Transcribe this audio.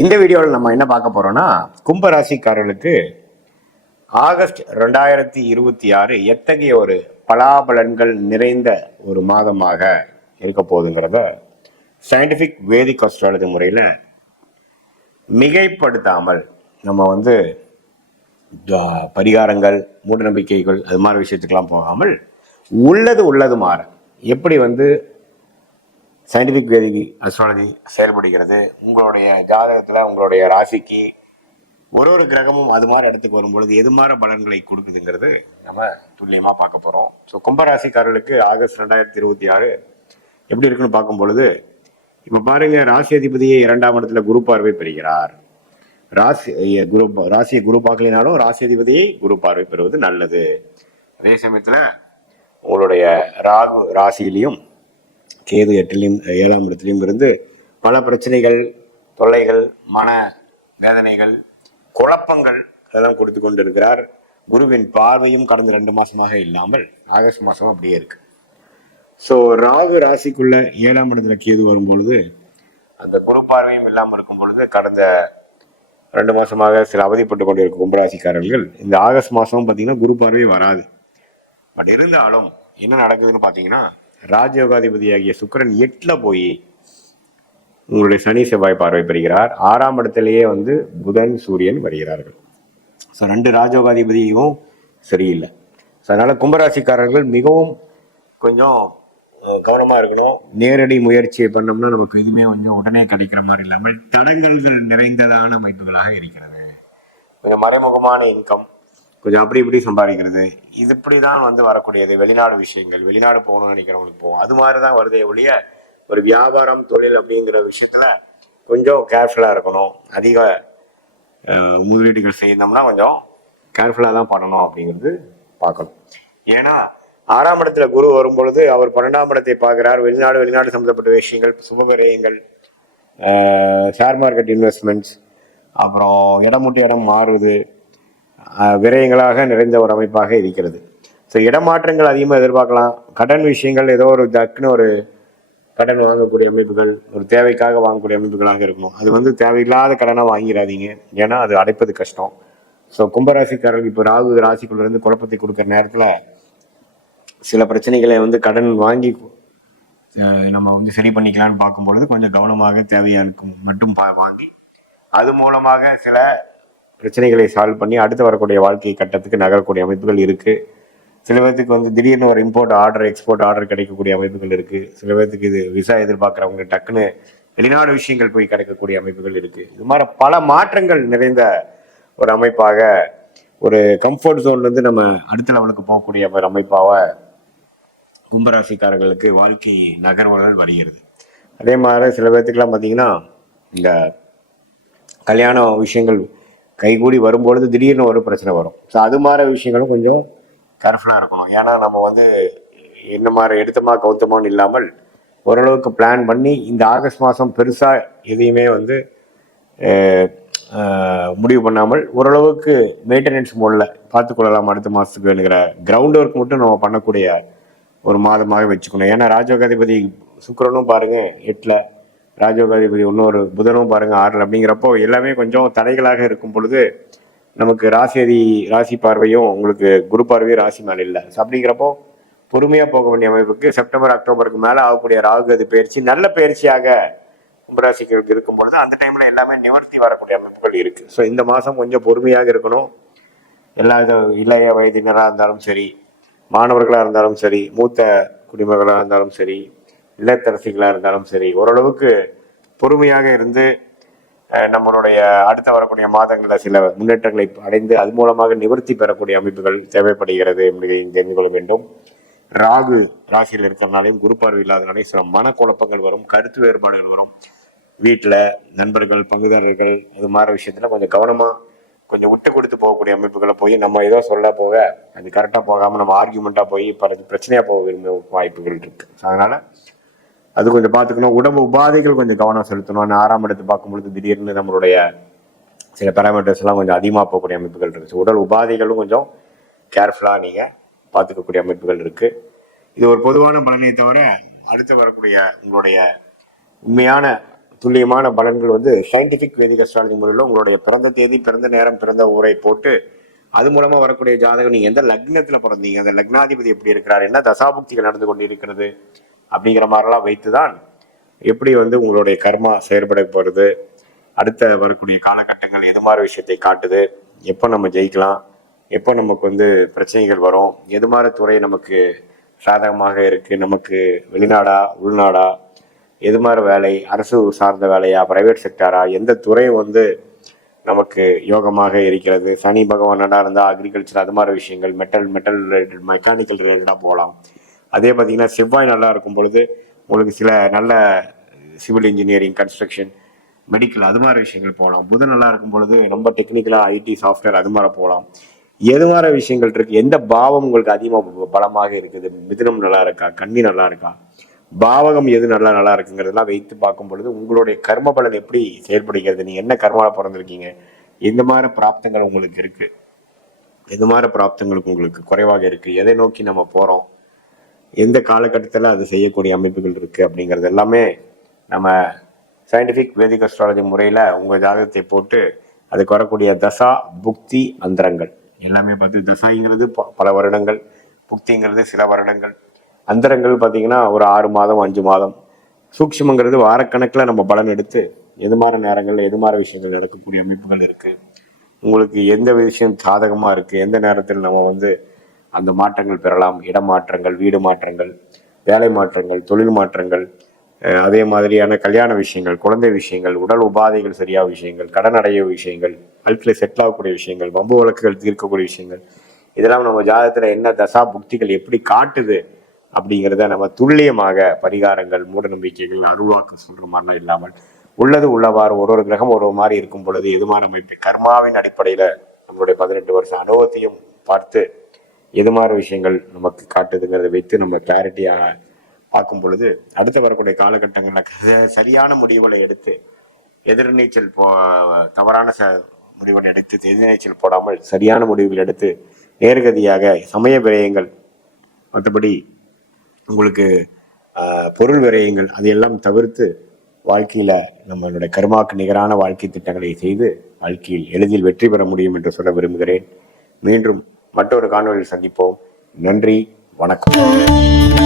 இந்த வீடியோவில் நம்ம என்ன பார்க்க போறோம்னா, கும்பராசிக்காரர்களுக்கு ஆகஸ்ட் 2026 எத்தகைய ஒரு பலாபலன்கள் நிறைந்த ஒரு மாதமாக இருக்க போகுதுங்கிறத சயின்டிபிக் வேதிக் அஸ்ட்ராலஜி முறையில் மிகைப்படுத்தாமல் நம்ம பரிகாரங்கள், மூட நம்பிக்கைகள் அது மாதிரி விஷயத்துக்கெல்லாம் போகாமல் உள்ளது மாற எப்படி சயின்டிபிக் வேதிக் அஸ்ட்ராலஜி செயல்படுகிறது, உங்களுடைய ஜாதகத்தில் உங்களுடைய ராசிக்கு ஒரு கிரகமும் அது மாதிரி இடத்துக்கு வரும்பொழுது எது மாதிரி பலன்களை கொடுக்குதுங்கிறது நம்ம துல்லியமாக பார்க்க போகிறோம். ஸோ கும்பராசிக்காரர்களுக்கு ஆகஸ்ட் 2026 எப்படி இருக்குன்னு பார்க்கும் பொழுது, இப்போ பாருங்க, ராசி அதிபதியை 2ஆம் இடத்துல குரு பார்வை பெறுகிறார். ராசியை குரு பார்க்கலினாலும் ராசி அதிபதியை குரு பார்வை பெறுவது நல்லது. அதே சமயத்தில் உங்களுடைய ராகு ராசியிலையும் கேது 7ஆம் இடத்துலையும் இருந்து பல பிரச்சனைகள், தொல்லைகள், மன வேதனைகள், குழப்பங்கள் அதெல்லாம் கொடுத்து கொண்டு இருக்கிறார். குருவின் பார்வையும் கடந்த 2 மாசமாக இல்லாமல் ஆகஸ்ட் மாசம் அப்படியே இருக்கு. ஸோ ராகு ராசிக்குள்ள 7ஆம் இடத்துல கேது வரும்பொழுது அந்த குரு பார்வையும் இல்லாமல் இருக்கும் பொழுது கடந்த 2 மாசமாக சில அவதிப்பட்டு கொண்டு இருக்கும் கும்பராசிக்காரர்கள் இந்த ஆகஸ்ட் மாசம் பார்த்தீங்கன்னா குரு பார்வை வராது. பட் இருந்தாலும் என்ன நடக்குதுன்னு பார்த்தீங்கன்னா, ராஜயோகாதிபதியாகிய சுக்கிரன் 8ல போய் உங்களுடைய சனி செவ்வாய் பார்வை பெறுகிறார். 6ஆம் இடத்திலேயே புதன் சூரியன் வருகிறார்கள். ஸோ 2 ராஜயோகாதிபதியும் சரியில்லை. ஸோ அதனால கும்பராசிக்காரர்கள் மிகவும் கொஞ்சம் கவனமா இருக்கணும். நேரடி முயற்சியை பண்ணோம்னா நமக்கு எதுவுமே உடனே கிடைக்கிற மாதிரி இல்லாமல் தடங்கல்கள் நிறைந்ததான அமைப்புகளாக இருக்கிறது. கொஞ்சம் மறைமுகமான இன்கம், கொஞ்சம் அப்படி இப்படி சம்பாதிக்கிறது, இது இப்படிதான் வரக்கூடியது. வெளிநாடு விஷயங்கள், வெளிநாடு போகணும்னு நினைக்கிறவங்களுக்கு போகும், அது மாதிரிதான் வருதே ஒழிய ஒரு வியாபாரம், தொழில் அப்படிங்கிற விஷயத்துல கொஞ்சம் கேர்ஃபுல்லா இருக்கணும். அதிக முதலீடுகள் செய்யணும்னா கொஞ்சம் கேர்ஃபுல்லா தான் பண்ணணும் அப்படிங்கிறது பார்க்கணும். ஏன்னா 6ஆம் இடத்துல குரு வரும்பொழுது அவர் 12ஆம் இடத்தை பார்க்கிறார். வெளிநாடு சம்பந்தப்பட்ட விஷயங்கள், சுபவிரயங்கள், ஷேர் மார்க்கெட் இன்வெஸ்ட்மெண்ட்ஸ், அப்புறம் இடம் விட்டு இடம் மாறுவது, விரயங்களாக நிறைந்த ஒரு அமைப்பாக இருக்கிறது. ஸோ இடமாற்றங்கள் அதிகமாக எதிர்பார்க்கலாம். கடன் விஷயங்கள், ஏதோ ஒரு டக்குன்னு ஒரு கடன் வாங்கக்கூடிய அமைப்புகள், ஒரு தேவைக்காக வாங்கக்கூடிய அமைப்புகளாக இருக்கணும். அது தேவையில்லாத கடனாக வாங்கிடாதீங்க, ஏன்னா அது அடைப்பது கஷ்டம். ஸோ கும்பராசிக்காரர்கள் இப்போ ராகு ராசிக்குள்ள இருந்து குழப்பத்தை கொடுக்குற நேரத்தில் சில பிரச்சனைகளை கடன் வாங்கி நம்ம சரி பண்ணிக்கலான்னு பார்க்கும்பொழுது கொஞ்சம் கவனமாக தேவையானுக்கு மட்டும் வாங்கி அது மூலமாக சில பிரச்சனைகளை சால்வ் பண்ணி அடுத்து வரக்கூடிய வாழ்க்கை கட்டத்துக்கு நகரக்கூடிய அமைப்புகள் இருக்கு. சில பேர்த்துக்கு திடீர்னு ஒரு இம்போர்ட் ஆர்டர், எக்ஸ்போர்ட் ஆர்டர் கிடைக்கக்கூடிய அமைப்புகள் இருக்கு. சில பேர்த்துக்கு இது விசா எதிர்பார்க்குறவங்க டக்குன்னு வெளிநாடு விஷயங்கள் போய் கிடைக்கக்கூடிய அமைப்புகள் இருக்கு. இது மாதிரி பல மாற்றங்கள் நிறைந்த ஒரு அமைப்பாக, ஒரு கம்ஃபர்ட் ஜோன்லேருந்து நம்ம அடுத்த லெவலுக்கு போகக்கூடிய ஒரு அமைப்பாக கும்பராசிக்காரர்களுக்கு வாழ்க்கை நகர்வுகள் வருகிறது. அதே மாதிரி சில பேர்த்துக்கெல்லாம் பார்த்தீங்கன்னா இந்த கல்யாண விஷயங்கள் கைகூடி வரும்பொழுது திடீர்னு ஒரு பிரச்சனை வரும். ஸோ அது மாதிரி விஷயங்களும் கொஞ்சம் கேர்ஃபுல்லாக இருக்கணும். ஏன்னா நம்ம என்ன மாதிரி எடுத்தமா கவுத்தமான்னு இல்லாமல் ஓரளவுக்கு பிளான் பண்ணி இந்த ஆகஸ்ட் மாதம் பெருசாக எதையுமே முடிவு பண்ணாமல் ஓரளவுக்கு மெயின்டெனன்ஸ் மோடில் பார்த்துக்கொள்ளலாம். அடுத்த மாதத்துக்கு வேணுங்கிற கிரவுண்ட் ஒர்க் மட்டும் நம்ம பண்ணக்கூடிய ஒரு மாதமாக வச்சுக்கணும். ஏன்னா ராஜயோகாதிபதி சுக்கிரனும் பாருங்க 8ல, ராஜயோகாதிபதி இன்னொரு புதனும் பாருங்க 6ல். அப்படிங்கிறப்போ எல்லாமே கொஞ்சம் தடைகளாக இருக்கும் பொழுது நமக்கு ராசி பார்வையும் உங்களுக்கு குரு பார்வையும் ராசி மேலே இல்லை. அப்படிங்கிறப்போ பொறுமையா போக வேண்டிய அமைப்புக்கு செப்டம்பர் அக்டோபருக்கு மேலே ஆகக்கூடிய ராகுகதி பயிற்சி நல்ல பயிற்சியாக கும்பராசிக்கு இருக்கும் பொழுது அந்த டைம்ல எல்லாமே நிவர்த்தி வரக்கூடிய அமைப்புகள் இருக்கு. ஸோ இந்த மாதம் கொஞ்சம் பொறுமையாக இருக்கணும். எல்லா இளைய வயதினராக இருந்தாலும் சரி, மாணவர்களாக இருந்தாலும் சரி, மூத்த குடிமகளாக இருந்தாலும் சரி, இல்லத்தரசிகளாக இருந்தாலும் சரி, ஓரளவுக்கு பொறுமையாக இருந்து நம்மளுடைய அடுத்த வரக்கூடிய மாதங்களில் சில முன்னேற்றங்களை அடைந்து அது மூலமாக நிவர்த்தி பெறக்கூடிய அமைப்புகள் தேவைப்படுகிறது என்பதை தெரிந்து கொள்ள வேண்டும். ராகு ராசியில் இருக்கிறனாலையும் குரு பார்வை இல்லாதனாலையும் சில மனக்குழப்பங்கள் வரும், கருத்து வேறுபாடுகள் வரும். வீட்டில் நண்பர்கள், பங்குதாரர்கள், அது மாதிரி விஷயத்துல கொஞ்சம் கவனமாக கொஞ்சம் விட்டு கொடுத்து போகக்கூடிய அமைப்புகளை போய் நம்ம ஏதோ சொல்ல போக அது கரெக்டாக போகாமல் நம்ம ஆர்கியூமெண்ட்டாக போய் பிரச்சனையாக போக விரும்ப வாய்ப்புகள் இருக்கு. அதனால அது கொஞ்சம் பார்த்துக்கணும். உடம்பு உபாதைகள் கொஞ்சம் கவனம் செலுத்தணும். 6ஆம் இடத்தை பார்க்கும்பொழுது திடீர்னு நம்மளுடைய சில பேராமீட்டர்ஸ் எல்லாம் கொஞ்சம் அதிகமாக போகக்கூடிய அமைப்புகள் இருக்கு. உடல் உபாதைகளும் கொஞ்சம் கேர்ஃபுல்லாக நீங்கள் பார்த்துக்கக்கூடிய அமைப்புகள் இருக்கு. இது ஒரு பொதுவான பலனை தவிர அடுத்து வரக்கூடிய உங்களுடைய உண்மையான துல்லியமான பலன்கள் வந்து சயின்டிபிக் வேதிக் அஸ்ட்ராலஜி முறையில் உங்களுடைய பிறந்த தேதி, பிறந்த நேரம், பிறந்த ஊரை போட்டு அது மூலமா வரக்கூடிய ஜாதகம், நீங்க எந்த லக்னத்துல பிறந்தீங்க, அந்த லக்னாதிபதி எப்படி இருக்கிறார், என்ன தசாபுக்திகள் நடந்து கொண்டு இருக்கிறது அப்படிங்கிற மாதிரிலாம் வைத்துதான் எப்படி வந்து உங்களுடைய கர்மா செயல்பட போறது, அடுத்த வரக்கூடிய காலகட்டங்கள் எது மாதிரி விஷயத்தை காட்டுது, எப்போ நம்ம ஜெயிக்கலாம், எப்போ நமக்கு வந்து பிரச்சனைகள் வரும், எது மாதிரி துறை நமக்கு சாதகமாக இருக்கு, நமக்கு வெளிநாடா உள்நாடா, எது மாதிரி வேலை, அரசு சார்ந்த வேலையா, பிரைவேட் செக்டாரா, எந்த துறை வந்து நமக்கு யோகமாக இருக்கிறது, சனி பகவான் நல்லா இருந்தால் அக்ரிகல்ச்சர் அது மாதிரி விஷயங்கள், மெட்டல் ரிலேட்டட், மெக்கானிக்கல் ரிலேட்டடாக போகலாம். அதே பார்த்தீங்கன்னா செவ்வாய் நல்லா இருக்கும் பொழுது உங்களுக்கு சில நல்ல சிவில் இன்ஜினியரிங், கன்ஸ்ட்ரக்ஷன், மெடிக்கல் அது மாதிரி விஷயங்கள் போகலாம். புதன் நல்லா இருக்கும் பொழுது ரொம்ப டெக்னிக்கலாக ஐடி, சாஃப்ட்வேர் அது மாதிரி போகலாம். எது மாதிரி விஷயங்கள் இருக்கு, எந்த பாவம் உங்களுக்கு அதிகமாக பலமாக இருக்குது, மிதுனம் நல்லா இருக்கா, கன்னி நல்லா இருக்கா, பாவகம் எது நல்லா இருக்குங்கிறதெல்லாம் வைத்து பார்க்கும் பொழுது உங்களுடைய கர்ம பலன் எப்படி செயல்படுகிறது, நீங்க என்ன கர்மாவில் பிறந்திருக்கீங்க, எந்த மாதிரி பிராப்தங்கள் உங்களுக்கு இருக்கு, எது மாதிரி பிராப்தங்களுக்கு உங்களுக்கு குறைவாக இருக்கு, எதை நோக்கி நம்ம போறோம், எந்த காலகட்டத்தில் அது செய்யக்கூடிய அமைப்புகள் இருக்கு அப்படிங்கிறது எல்லாமே நம்ம சயின்டிஃபிக் வேதிக் அஸ்ட்ராலஜி முறையில் உங்கள் ஜாதகத்தை போட்டு அதுக்கு வரக்கூடிய தசா, புக்தி, அந்தரங்கள் எல்லாமே பார்த்து, தசாங்கிறது பல வருடங்கள், புக்திங்கிறது சில வருடங்கள், அந்தரங்கள் பார்த்தீங்கன்னா ஒரு 6 மாதம் 5 மாதம், சூக்ஷ்மங்கிறது வாரக்கணக்கில் நம்ம பலன் எடுத்து எது மாதிரி நேரங்களில் எது மாதிரி விஷயங்கள் நடக்கக்கூடிய அமைப்புகள் இருக்குது, உங்களுக்கு எந்த விஷயம் சாதகமாக இருக்குது, எந்த நேரத்தில் நம்ம வந்து அந்த மாற்றங்கள் பெறலாம், இடமாற்றங்கள், வீடு மாற்றங்கள், வேலை மாற்றங்கள், தொழில் மாற்றங்கள், அதே மாதிரியான கல்யாண விஷயங்கள், குழந்தை விஷயங்கள், உடல் உபாதைகள் சரியாக விஷயங்கள், கடன் அடைய விஷயங்கள், வாழ்க்கையில் செட்டில் ஆகக்கூடிய விஷயங்கள், வம்பு வழக்குகள் தீர்க்கக்கூடிய விஷயங்கள், இதெல்லாம் நம்ம ஜாதகத்தில் என்ன தசா புக்திகள் எப்படி காட்டுது அப்படிங்கிறத நம்ம துல்லியமாக பரிகாரங்கள், மூட நம்பிக்கைகள், அருள்வாக்கம் சொல்ற மாதிரிலாம் இல்லாமல் உள்ளது உள்ளவாறு ஒரு கிரகம் ஒரு மாதிரி இருக்கும் பொழுது எது மாதிரி அமைப்பு கர்மாவின் அடிப்படையில் நம்மளுடைய 18 வருஷ அனுபவத்தையும் பார்த்து எது மாதிரி விஷயங்கள் நமக்கு காட்டுதுங்கிறத வைத்து நம்ம கிளாரிட்டியாக பார்க்கும் பொழுது அடுத்த வரக்கூடிய காலகட்டங்களில் சரியான முடிவுகளை எடுத்து எதிர்நீச்சல் தவறான முடிவுகளை எடுத்து எதிர்நீச்சல் போடாமல் சரியான முடிவுகள் எடுத்து நேர்கதியாக சமய விரயங்கள், மற்றபடி உங்களுக்கு பொருள் விரயங்கள் அதையெல்லாம் தவிர்த்து வாழ்க்கையில நம்மளுடைய கர்மாக்கு நிகரான வாழ்க்கை திட்டங்களை செய்து வாழ்க்கையில் எளிதில் வெற்றி பெற முடியும் என்று சொல்ல விரும்புகிறேன். மீண்டும் மற்றொரு காணொலியில் சந்திப்போம். நன்றி, வணக்கம்.